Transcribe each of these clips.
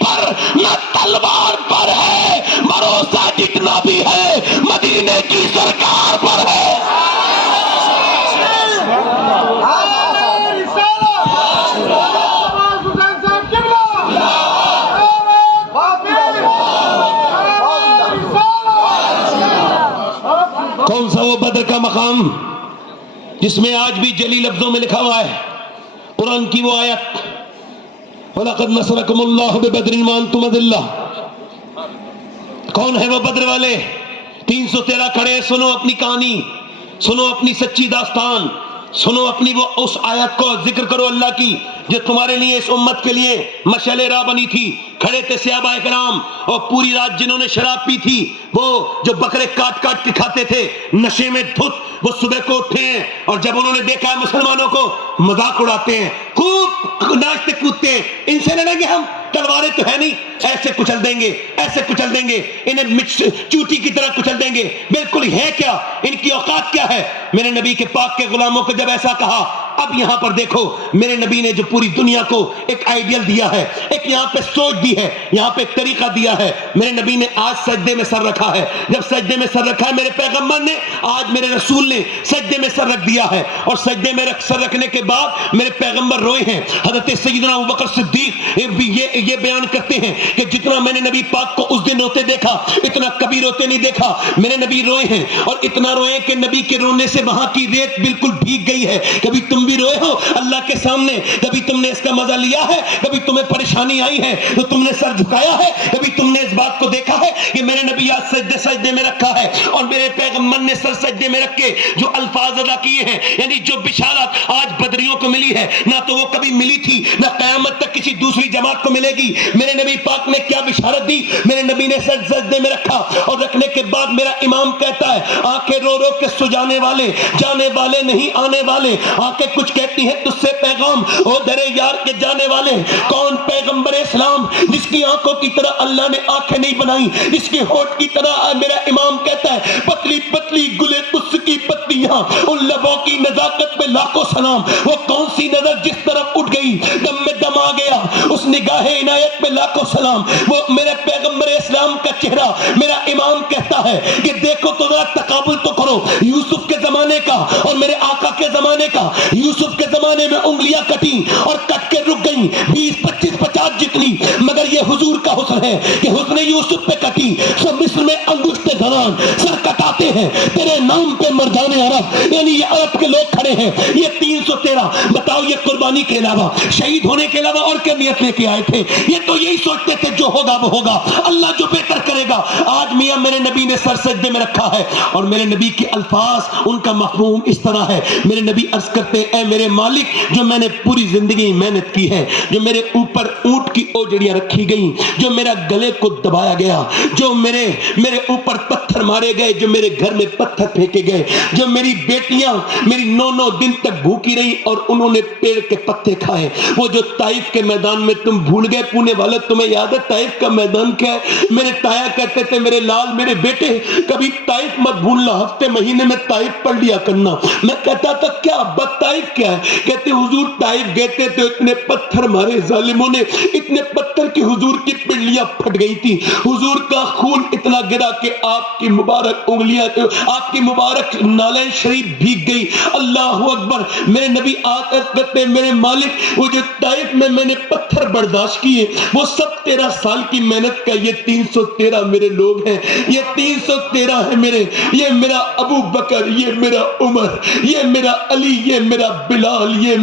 پر نہ تلوار پر ہے، بھروسہ جتنا بھی ہے مدینے کی سرکار پر ہے۔ کون سا وہ بدر کا مقام جس میں آج بھی جلی لفظوں میں لکھا ہوا ہے قرآن کی وہ آیت وَلَقَدْ نَصَرَكُمُ اللَّهُ بِبَدْرٍ وَأَنْتُمْ أَذِلَّةٌ۔ کون ہے وہ بدر والے؟ 313 کھڑے، سنو اپنی کہانی، سنو اپنی سچی داستان، سنو اپنی وہ اس آیت کو، ذکر کرو اللہ کی جو تمہارے لیے اس امت کے لیے مشعل راہ بنی تھی۔ کھڑے تھے صحابہ کرام اور پوری رات جنہوں نے شراب پی تھی، وہ جو بکرے کاٹ کاٹ کے کھاتے تھے نشے میں دھت، وہ صبح کو اٹھے ہیں اور جب انہوں نے دیکھا ہے مسلمانوں کو مذاق اڑاتے ہیں، خوب ناچتے کودتے ہیں، ان سے لڑیں گے ہم، تلواریں تو ہے نہیں، ایسے کچل دیں گے، ایسے کچل دیں گے، انہیں چوٹی کی طرح کچل دیں گے۔ بالکل ہے کیا، ان کی اوقات کیا ہے؟ میرے نبی کے پاک کے غلاموں کو جب ایسا کہا، اب یہاں پر دیکھو میرے نبی نے جو پوری دنیا کو ایک آئیڈیل دیا ہے، ایک یہاں پہ سوچ دی ہے، یہاں پہ ایک طریقہ دیا ہے۔ میرے نبی نے آج سجدے میں سر رکھا ہے، جب سجدے میں سر رکھا ہے میرے پیغمبر نے، آج میرے رسول نے سجدے میں سر رکھ دیا ہے، اور سجدے میں سر رکھنے کے بعد میرے پیغمبر روئے ہیں۔ حضرت سیدنا ابوبکر صدیق یہ بیان کرتے ہیں کہ جتنا میں نے نبی پاک کو اس دن روتے دیکھا اتنا کبھی روتے نہیں دیکھا۔ میرے نبی روئے ہیں اور اتنا روئے کہ نبی کے رونے سے وہاں کی ریت بالکل بھیگ گئی ہے۔ کبھی تم بھی روئے ہو اللہ کے سامنے؟ کبھی تم نے اس کا مزہ لیا ہے؟ کبھی تمہیں پریشانی آئی ہے تو تم نے سر جھکایا ہے؟ کبھی تم نے اس بات کو دیکھا ہے کہ میرے نبی آج سجدے میں رکھا ہے اور میرے پیغمبر نے سر سجدے میں رکھ کے جو الفاظ ادا کیے ہیں، یعنی جو بشارت آج بدریوں کو ملی ہے نہ تو وہ کبھی ملی تھی نہ قیامت تک کسی دوسری جماعت کو ملے گی۔ میرے نبی پاک نے کیا بشارت دی؟ میرے نبی نے سر سجدے میں رکھا اور رکھنے کے بعد میرا امام کہتا ہے آنکھیں رو رو کے سجانے والے، جانے والے نہیں آنے والے، آنکھیں کچھ کہتی ہیں تجھ سے پیغام، او درے یار کے جانے والے۔ کون پیغمبر اسلام جس کی آنکھوں کی طرح اللہ نے آنکھیں نہیں بنائی، جس کی ہونٹ کی طرح میرا امام کہتا ہے پتلی پتلی گلے قدس کی پتیاں، ان لبوں کی نزاکت پہ لاکھوں سلام۔ وہ کون سی نظر جس طرف اٹھ گئی دم میں دم آ گیا، اس نگاہ عنایت پہ لاکھوں سلام۔ وہ میرے پیغمبر اسلام کا چہرہ میرا امام کہتا ہے کہ دیکھو تو ذرا تقابل تو کرو یوسف کے زمانے کا اور میرے آقا کے زمانے کا۔ یوسف کے زمانے میں انگلیاں کٹی اور کٹ کے رک گئیں 20 25 50 جتنی، مگر یہ حضور کا حسن ہے کہ حسن یوسف پہ کٹی۔ سب مصر میں انگشت دھران سر کٹاتے ہیں تیرے نام پہ مردان عرب، یعنی یہ عرب کے لوگ کھڑے ہیں۔ یہ 313 بتاؤ یہ قربانی کے علاوہ شہید ہونے کے علاوہ اور کیا نیت لے کے آئے تھے؟ یہ تو یہی سوچتے تھے جو ہوگا وہ ہوگا، اللہ جو بہتر کرے گا۔ آج میاں میرے نبی نے سر سجدے میں رکھا ہے اور میرے نبی کے الفاظ ان کا مفہوم اس طرح ہے۔ میرے نبی عرض کرتے ہیں اے میرے مالک جو میں نے پوری زندگی محنت کی ہے، جو میرے اوپر اونٹ کی اوجڑیاں رکھی گئیں، جو میرا گلے کو دبایا گیا، جو میرے اوپر پتھر مارے گئے، جو میرے گھر میں پتھر پھینکے گئے، جو میری بیٹیاں میری 9 دن تک بھوکی رہی اور انہوں نے پیڑ کے پتے کھائے، وہ جو طائف کے میدان میں تم بھول گئے، پونے والے تمہیں یاد ہے طائف کا میدان کیا ہے؟ میرے تایا کہتے تھے میرے لال میرے بیٹے کبھی طائف مت بھولنا، ہفتے مہینے میں طائف پڑھ لیا کرنا۔ میں کہتا تھا کیا ابا طائف کیا ہے؟ کہتے حضور طائف گئے تھے تو اتنے پتھر مارے ظالموں نے، اتنے پتھر کی حضور کی پنڈلیاں پھٹ گئی تھی، حضور کا خون اتنا گرا کہ آپ کی مبارک انگلیاں، آپ کی مبارک نالین شریف بھیگ گئی۔ اللہ اکبر۔ میرے نبی آقا کہتے میرے مالک وہ جو طائف میں نے پتھر برداشت کیے وہ سب 13 سال کی محنت کا یہ 313 میرے لوگ ہیں، یہ 313 ہے میرے، یہ میرا ابو بکر، یہ میرا عمر، یہ میرا علی، یہ میرا بلال، یہ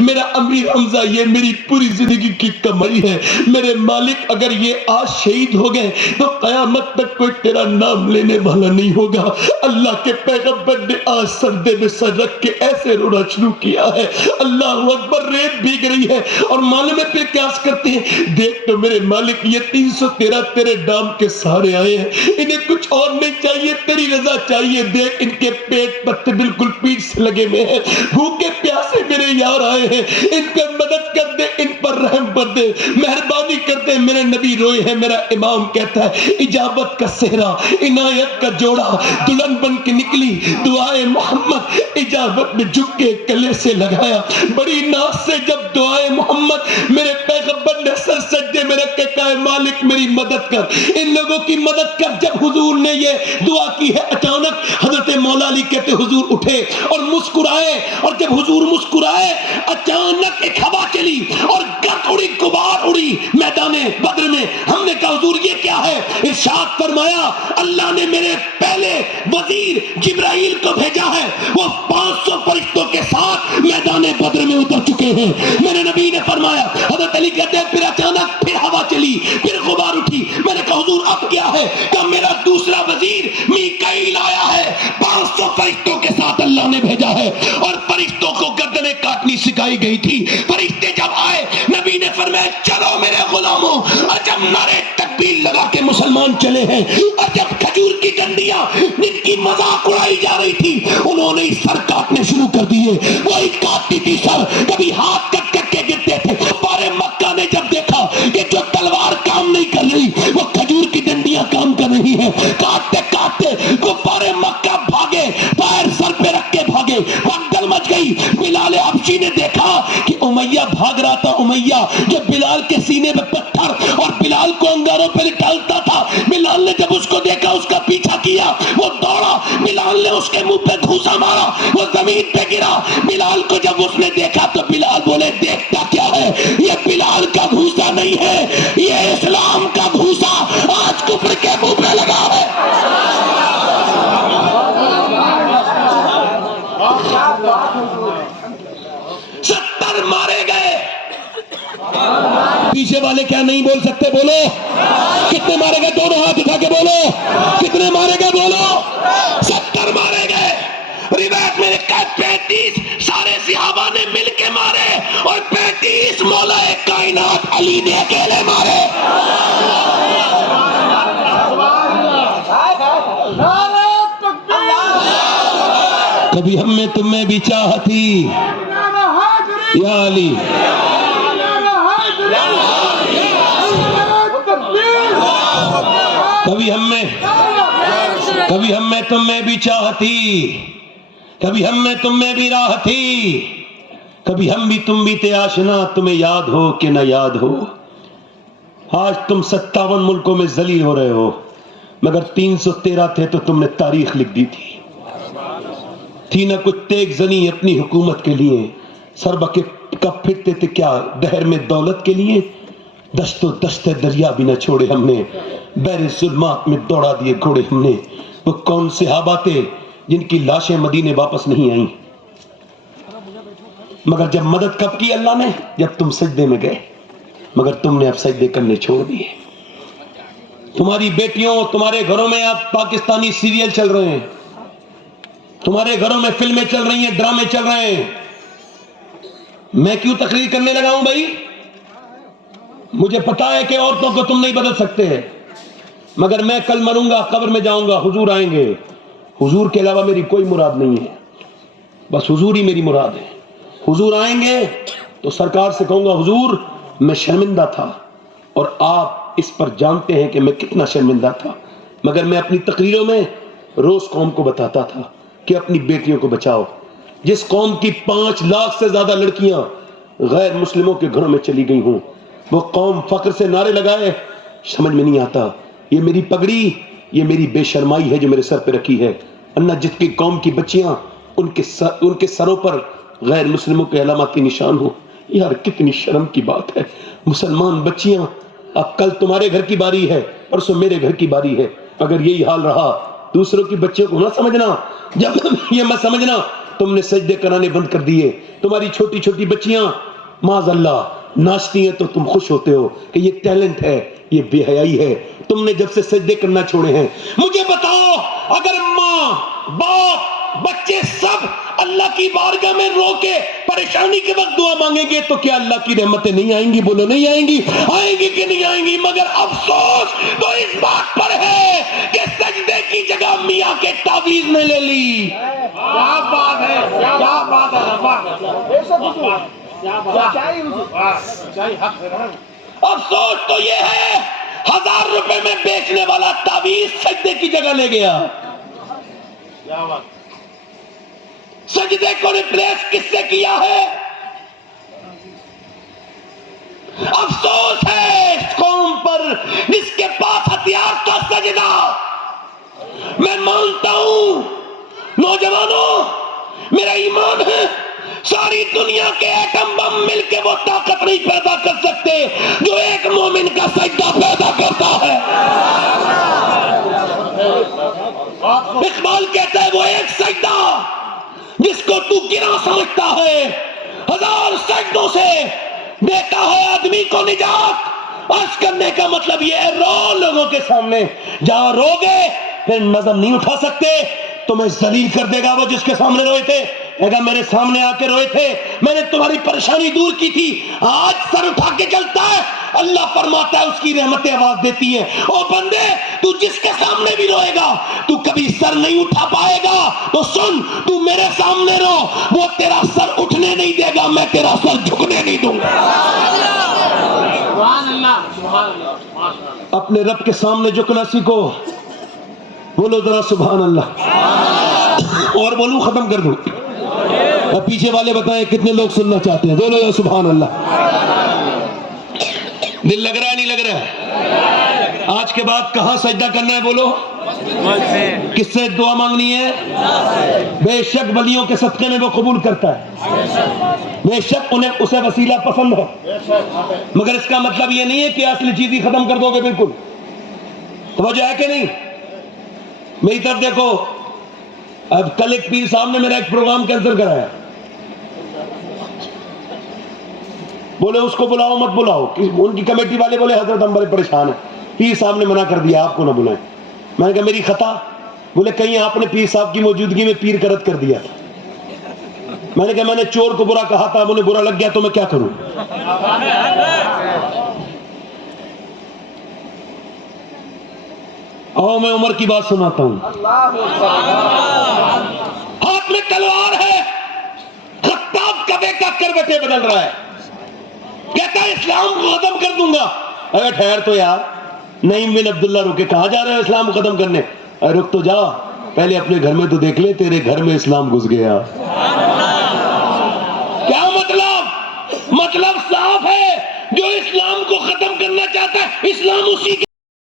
میرا امیر حمزہ، یہ میری پوری زندگی کی کمائی ہے۔ میرے مالک اگر یہ آج شہید ہو گئے تو قیامت تک کوئی تیرا نام لینے والا نہیں ہوگا۔ اللہ کے پیغمبر نے آج سجدے میں سر رکھ کے ایسے رونا شروع کیا ہے، اللہ اکبر، ریت بھیگ رہی ہے اور معلوم ہے پھر قیاس کرتے ہیں دیکھ تو میرے مالک یہ 313 تیرے نام کے سہارے آئے ہیں، انہیں کچھ اور نہیں چاہیے، تیری رضا چاہیے۔ دیکھ ان کے پیٹ پتے بالکل پیٹ سے لگے ہوئے ہیں، بھوکے پیاسے میرے یار آئے ہیں، ان پر مدد کر دے، ان پر رحم کر دے، مہربانی کر دے۔ میرے نبی روئے ہیں، میرا امام کہتا ہے اجابت کا صحرا عنایت کا جوڑا دلہن بن کے نکلی، دعائے محمد اجابت میں جھک کے گلے سے لگایا، بڑی ناز سے جب دعائے محمد میرے پیغمبر نے سر سجدے میں رکھ کے کہا مالک میری مدد کر، ان لوگوں کی مدد کر۔ جب حضور نے یہ دعا کی ہے، اچانک حضرت مولا علی کہتے حضور اٹھے اور مسکرائے، اور جب حضور مسکرائے اچانک ایک ہوا چلی اور گرد اڑی، غبار اڑی میدان بدر میں۔ ہم نے کہا حضور یہ کیا ہے؟ ارشاد فرمایا اللہ نے میرے پہلے وزیر جبرائیل کو بھیجا ہے، وہ 500 فرشتوں کے ساتھ میدان بدر میں اتر چکے ہیں۔ میرے نبی نے فرمایا، حضرت علی کہتے ہیں پھر اچانک پھر ہوا چلی، پھر غبار اٹھی۔ میں نے کہا حضور اب کیا ہے؟ کہ میرا دوسرا وزیر میکائیل آیا ہے، 500 فرشتوں کے ساتھ اللہ نے بھیجا ہے، اور فرشتوں کو گردنیں کاٹنی سکھائی گئی تھی۔ فرشتے جب آئے نبی نے فرمایا چلو میرے غلاموں، اور جب نعرے تکبیر لگا کے مسلمان چلے ہیں، اور جب کھجور کی ڈنڈیاں جن کی مذاق اڑائی جا رہی تھی انہوں نے سر کاٹنے شروع کر دیے، وہی کاٹتی تھی سر، کبھی ہاتھ کٹ کٹ کے گرتے تھے۔ کفار مکہ نے جب دیکھا کہ جو تلوار کام نہیں کر رہی وہ کھجور کی ڈنڈیاں کام کر رہی ہیں، کاٹتے کاٹتے کفار مکہ بھاگے، پیر سر پہ رکھ کے بھاگے، بھگدڑ مچ گئی۔ بلال حبشی نے دیکھا کہ امیہ بھاگ رہا تھا، امیہ جو بلال کے سینے میں پتھر اور بلال کو انگاروں پہ ڈالتا تھا، بلال نے جب اس کو دیکھا اس کا پیچھا کیا، وہ دوڑا، بلال نے اس کے منہ پہ گھوسا مارا، وہ زمین پہ گرا۔ بلال کو جب اس نے دیکھا تو بلال بولے دیکھتا کیا ہے؟ یہ بلال کا گھوسا نہیں ہے، یہ اسلام کا گھوسا آج کفر کے منہ پہ لگا ہے۔ 70 مارے گئے۔ پیچھے والے کیا نہیں بول سکتے؟ بولو کتنے مارے گئے؟ دونوں ہاتھ اٹھا کے بولو کتنے مارے گئے؟ بولو 70 مارے گئے۔ روایت میں لکھا ہے 35 سارے صحابہ نے مل کے مارے، اور 35 مولا کائنات علی نے اکیلے مارے۔ کبھی ہم میں تم میں بھی چاہت تھی یا علی، کبھی ہم میں تم میں بھی چاہت تھی، کبھی ہم میں تم میں بھی راہ تھی، کبھی ہم بھی تم بھی تھے آشنا، تمہیں یاد ہو کہ نہ یاد ہو۔ آج تم 57 ملکوں میں ذلیل ہو رہے ہو، مگر 313 تھے تو تم نے تاریخ لکھ دی تھی نہ کچھ تیگ زنی اپنی حکومت کے لیے، سربا کے کب پھرتے تھے کیا دہر میں دولت کے لیے؟ دشت و دشت دریا بھی نہ چھوڑے ہم نے، بحر ظلمات میں دوڑا دیے گھوڑے ہم نے۔ وہ کون صحابہ تھے جن کی لاشیں مدینے واپس نہیں آئیں؟ مگر جب مدد کب کی اللہ نے؟ جب تم سجدے میں گئے، مگر تم نے اب سجدے کرنے چھوڑ دیے۔ تمہاری بیٹیوں، تمہارے گھروں میں اب پاکستانی سیریل چل رہے ہیں، تمہارے گھروں میں فلمیں چل رہی ہیں، ڈرامے چل رہے ہیں۔ میں کیوں تقریر کرنے لگا ہوں بھائی؟ مجھے پتا ہے کہ عورتوں کو تم نہیں بدل سکتے، مگر میں کل مروں گا، قبر میں جاؤں گا، حضور آئیں گے، حضور کے علاوہ میری کوئی مراد نہیں ہے، بس حضور ہی میری مراد ہے۔ حضور آئیں گے تو سرکار سے کہوں گا حضور میں شرمندہ تھا، اور آپ اس پر جانتے ہیں کہ میں کتنا شرمندہ تھا، مگر میں اپنی تقریروں میں روز قوم کو بتاتا تھا کہ اپنی بیٹیوں کو بچاؤ۔ جس قوم کی 5 لاکھ سے زیادہ لڑکیاں غیر مسلموں کے گھروں میں چلی گئی ہوں، وہ قوم فخر سے نعرے لگائے، سمجھ میں نہیں آتا یہ میری پگڑی، یہ میری بے شرمائی ہے جو میرے سر پہ رکھی ہے، ورنہ جس کی قوم کی بچیاں ان کے سروں پر غیر مسلموں کے علاماتی نشان ہوں۔ یار کتنی شرم کی بات ہے، مسلمان بچیاں، اب کل تمہارے گھر کی باری ہے، پرسوں میرے گھر کی باری ہے، اگر یہی حال رہا دوسروں کی بچیوں کو نہ سمجھنا، جب یہ مت سمجھنا تم نے سجدے کرانے بند کر دیے، تمہاری چھوٹی چھوٹی بچیاں معاذ اللہ ناچتی ہیں تو تم خوش ہوتے ہو کہ یہ ٹیلنٹ ہے، یہ بے حیائی ہے۔ تم نے جب سے سجدے کرنا چھوڑے ہیں، مجھے بتاؤ اگر ماں باپ بچے سب اللہ کی بارگاہ میں رو کے پریشانی کے وقت دعا مانگیں گے تو کیا اللہ کی رحمتیں نہیں آئیں گی؟ بولو نہیں آئیں گی؟ آئیں گی کہ نہیں آئیں گی؟ مگر افسوس تو اس بات پر ہے کہ سجدے کی جگہ میاں کے تعویذ نے لے لی۔ کیا بات ہے، کیا بات ہے۔ افسوس تو یہ ہے 1000 روپے میں بیچنے والا تعویذ سجدے کی جگہ لے گیا۔ سجدے کو ریپلیس کس سے کیا ہے؟ افسوس ہے اس قوم سجدہ. میں مانتا ہوں نوجوانوں میرا ایمان ہے ساری دنیا کے ایٹم بم مل کے وہ طاقت نہیں پیدا کر سکتے جو ایک مومن کا سجدہ پیدا کرتا ہے. اقبال کہتا ہے وہ ایک سجدہ جس کو تو گرا سمجھتا ہے 1000 سجدوں سے دیتا ہے آدمی کو نجات. عرض کرنے کا مطلب یہ ہے رو لوگوں کے سامنے. جہاں رو گے پھر نظم نہیں اٹھا سکتے تمہیں ذلیل کر دے گا وہ جس کے سامنے روئے تھے. اگر میرے سامنے آ کے روئے تھے میں نے تمہاری پریشانی دور کی تھی. آج سر اٹھا کے چلتا ہے اللہ فرماتا ہے اس کی رحمتیں آواز دیتی ہیں. او بندے تو جس کے سامنے بھی روئے گا تو کبھی سر نہیں اٹھا پائے گا تو سن تو میرے سامنے رو وہ تیرا سر اٹھنے نہیں دے گا میں تیرا سر جھکنے نہیں دوں گا. سبحان اللہ سبحان اللہ. اپنے رب کے سامنے جھکنا سیکھو. بولو ذرا سبحان اللہ. اور بولوں ختم کر دوں. اب پیچھے والے بتائیں کتنے لوگ سننا چاہتے ہیں. بولو یا سبحان اللہ. دل لگ رہا ہے نہیں لگ رہا ہے؟ آج کے بعد کہاں سجدہ کرنا ہے بولو. کس سے دعا مانگنی ہے؟ بے شک ولیوں کے صدقے میں وہ قبول کرتا ہے. بے شک انہیں اسے وسیلہ پسند ہے مگر اس کا مطلب یہ نہیں ہے کہ اصلی چیز ہی ختم کر دو گے. بالکل توجہ ہے کہ نہیں؟ میری طرف دیکھو. اب کل ایک پیر صاحب نے میرا ایک پروگرام کینسل کرایا. بولے اس کو بلاؤ مت بلاؤ. ان کی کمیٹی والے بولے حضرت ہم بڑے پریشان ہیں پیر صاحب نے منع کر دیا آپ کو نہ بلائیں. میں نے کہا میری خطا. بولے کہیں آپ نے پیر صاحب کی موجودگی میں پیر کا رد کر دیا. میں نے کہا میں نے چور کو برا کہا تھا انہیں برا لگ گیا تو میں کیا کروں. آؤ میں عمر کی بات سناتا ہوں. ہاتھ میں تلوار ہے. خطاب کا بیٹا کروٹیں بدل رہا ہے. کہتا ہے اسلام کو ختم کر دوں گا. اگر ٹھہر تو یار. نعیم بن عبداللہ رکے کہاں جا رہے ہیں اسلام کو ختم کرنے. اے رک تو جا پہلے اپنے گھر میں تو دیکھ لے تیرے گھر میں اسلام گھس گیا. کیا مطلب صاف ہے جو اسلام کو ختم کرنا چاہتا ہے اسلام اسی